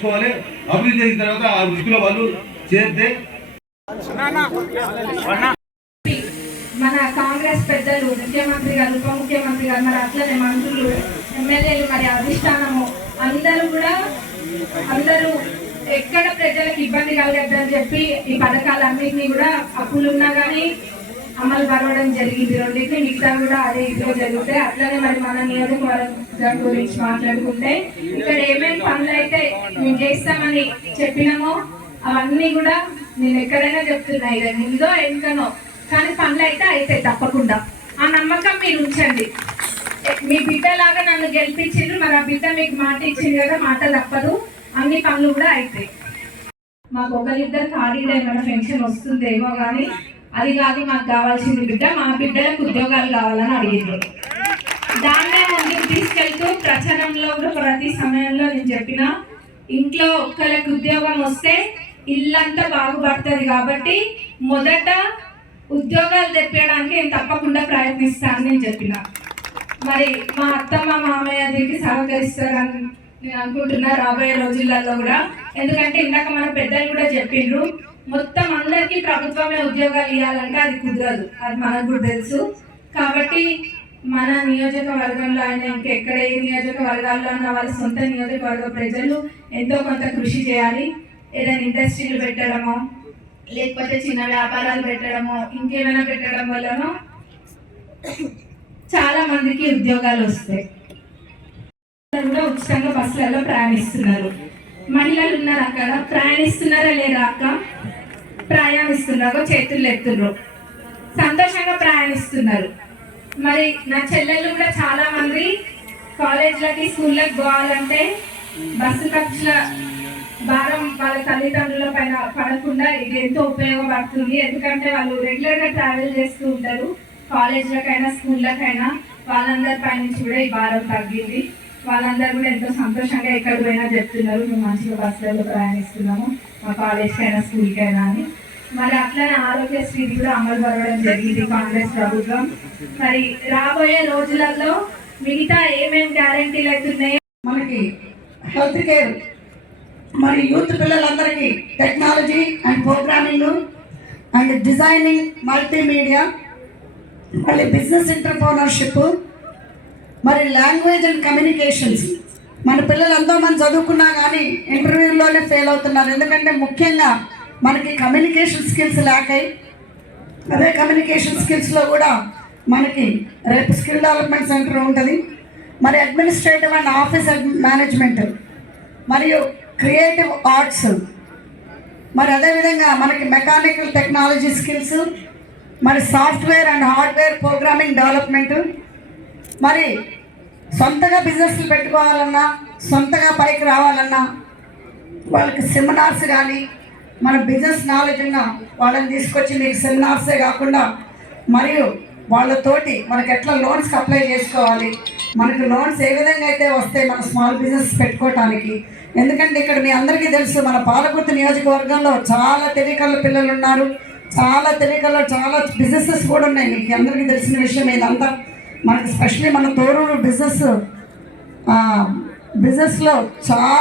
చేసుకోవాలి. అభివృద్ధి చేసిన తర్వాత ఆ వృత్తిలో వాళ్ళు చేరితే మన కాంగ్రెస్ పెద్దలు, ముఖ్యమంత్రి గారు, ఉప ముఖ్యమంత్రి గారు, మరి అట్లనే మంత్రులు, ఎమ్మెల్యేలు, మరి అధిష్టానము అందరూ ఎక్కడ ప్రజలకు ఇబ్బంది కలగద్దని చెప్పి ఈ పథకాలన్నింటినీ కూడా అప్పులున్నా కానీ అమలు పరవడం జరిగింది. రెండింటిని మిగతా కూడా అదే ఇదిలో జరుగుతాయి. అట్లనే మరి మన నియోజకవర్గం గురించి మాట్లాడుకుంటే ఇక్కడ ఏమేమి పనులు అయితే మేము చేస్తామని చెప్పినామో అవన్నీ కూడా నేను ఎక్కడైనా చెప్తున్నా. ఇక నిందో ఎంతనో కానీ పనులు అయితే అవుతాయి తప్పకుండా. ఆ నమ్మకం మీరు ఉంచండి. మీ బిడ్డలాగా నన్ను గెలిపించిండ్రు, మరి ఆ బిడ్డ మీకు మాట ఇచ్చింది కదా, మాట తప్పదు. అన్ని పనులు కూడా అవుతాయి. మాకు ఒకరిద్దరు ఖాళీలో ఏమైనా పెన్షన్ వస్తుందేమో కానీ అది కాదు మాకు కావాల్సింది బిడ్డ, మా బిడ్డలకు ఉద్యోగాలు కావాలని అడిగింది. దాన్నే ముందుకు తీసుకెళ్తూ ప్రచారంలో కూడా ప్రతి సమయంలో నేను చెప్పిన ఇంట్లో ఒక్కరికి ఉద్యోగం వస్తే ఇల్లంతా బాగుపడుతుంది కాబట్టి మొదట ఉద్యోగాలు తెప్పడానికి నేను తప్పకుండా ప్రయత్నిస్తానని నేను చెప్పిన. మరి మా అత్తమ్మ మామయ్య దీనికి సహకరిస్తారని నేను అనుకుంటున్నా రాబోయే రోజులలో కూడా. ఎందుకంటే ఇందాక మన పెద్దలు కూడా చెప్పిండ్రు, మొత్తం అందరికీ ప్రభుత్వమే ఉద్యోగాలు ఇవ్వాలంటే అది కుదరదు, అది మనకు కూడా తెలుసు. కాబట్టి మన నియోజకవర్గంలో అయినా ఇంకెక్కడ ఏ నియోజకవర్గాల్లో ఉన్న వాళ్ళ సొంత నియోజకవర్గ ప్రజలు ఎంతో కొంత కృషి చేయాలి. ఏదైనా ఇండస్ట్రీలు పెట్టడమో లేకపోతే చిన్న వ్యాపారాలు పెట్టడమో ఇంకేమైనా పెట్టడం వల్లనో చాలా మందికి ఉద్యోగాలు వస్తాయి. కూడా ఉచితంగా బస్సులలో ప్రయాణిస్తున్నారు. మహిళలు ఉన్నారు అక్కడ, ప్రయాణిస్తున్నారా లేదా అక్క? ప్రయాణిస్తున్నారు, చేతులు ఎత్తున్నారు, సంతోషంగా ప్రయాణిస్తున్నారు. మరి నా చెల్లెళ్ళు కూడా చాలా మంది కాలేజీలకి స్కూళ్ళకి పోవాలంటే బస్సు ఖర్చుల భారం వాళ్ళ తల్లిదండ్రుల పైన పడకుండా ఇది ఎంతో ఉపయోగపడుతుంది. ఎందుకంటే వాళ్ళు రెగ్యులర్గా ట్రావెల్ చేస్తూ ఉంటారు, కాలేజీలకైనా స్కూళ్ళకైనా. వాళ్ళందరి పై నుంచి కూడా ఈ భారం తగ్గింది. వాళ్ళందరూ కూడా ఎంతో సంతోషంగా ఎక్కడికి పోయినా చెప్తున్నారు, మేము మంచిగా బస్సులలో ప్రయాణిస్తున్నాము మా కాలేజ్కైనా స్కూల్కైనా అని. మరి అట్లనే ఆరోగ్యశ్రీ కూడా అమలు పడడం జరిగింది కాంగ్రెస్ ప్రభుత్వం. మరి రాబోయే రోజులలో మిగతా ఏమేమి గ్యారెంటీలు అవుతున్నాయో మనకి హెల్త్ కేర్, మరి యూత్ పిల్లలందరికీ technology and programming and designing, multimedia, మళ్ళీ బిజినెస్ ఎంటర్‌ప్రెన్యూర్‌షిప్, మరి లాంగ్వేజ్ అండ్ కమ్యూనికేషన్స్. మన పిల్లలు ఎంతోమంది చదువుకున్నా కానీ ఇంటర్వ్యూలోనే ఫెయిల్ అవుతున్నారు. ఎందుకంటే ముఖ్యంగా మనకి కమ్యూనికేషన్ స్కిల్స్ ల్యాక్ అయ్యి, అదే కమ్యూనికేషన్ స్కిల్స్లో కూడా మనకి రేపు స్కిల్ డెవలప్మెంట్ సెంటర్ ఉంటుంది. మరి అడ్మినిస్ట్రేటివ్ అండ్ ఆఫీస్ మేనేజ్మెంట్, మరియు క్రియేటివ్ ఆర్ట్స్, మరి అదేవిధంగా మనకి మెకానికల్ టెక్నాలజీ స్కిల్స్, మరి software and hardware programming development. మరి సొంతగా బిజినెస్లు పెట్టుకోవాలన్నా, సొంతగా పైకి రావాలన్నా వాళ్ళకి సెమినార్స్ కానీ, మన బిజినెస్ నాలెడ్జ్ ఉన్న వాళ్ళని తీసుకొచ్చి మీకు సెమినార్సే కాకుండా మరియు వాళ్ళతోటి మనకి ఎట్లా లోన్స్కి అప్లై చేసుకోవాలి, మనకు లోన్స్ ఏ విధంగా అయితే వస్తాయి మన స్మాల్ బిజినెస్ పెట్టుకోవటానికి. ఎందుకంటే ఇక్కడ మీ అందరికీ తెలుసు, మన పాలకుర్తి నియోజకవర్గంలో చాలా తెలియకల్ల పిల్లలు ఉన్నారు, చాలా తెలియకల్ల చాలా బిజినెసెస్ కూడా ఉన్నాయి. మీకు అందరికీ తెలిసిన విషయం ఇదంతా. మనకి స్పెషల్లీ మన తోరూరు బిజినెస్లో చాలా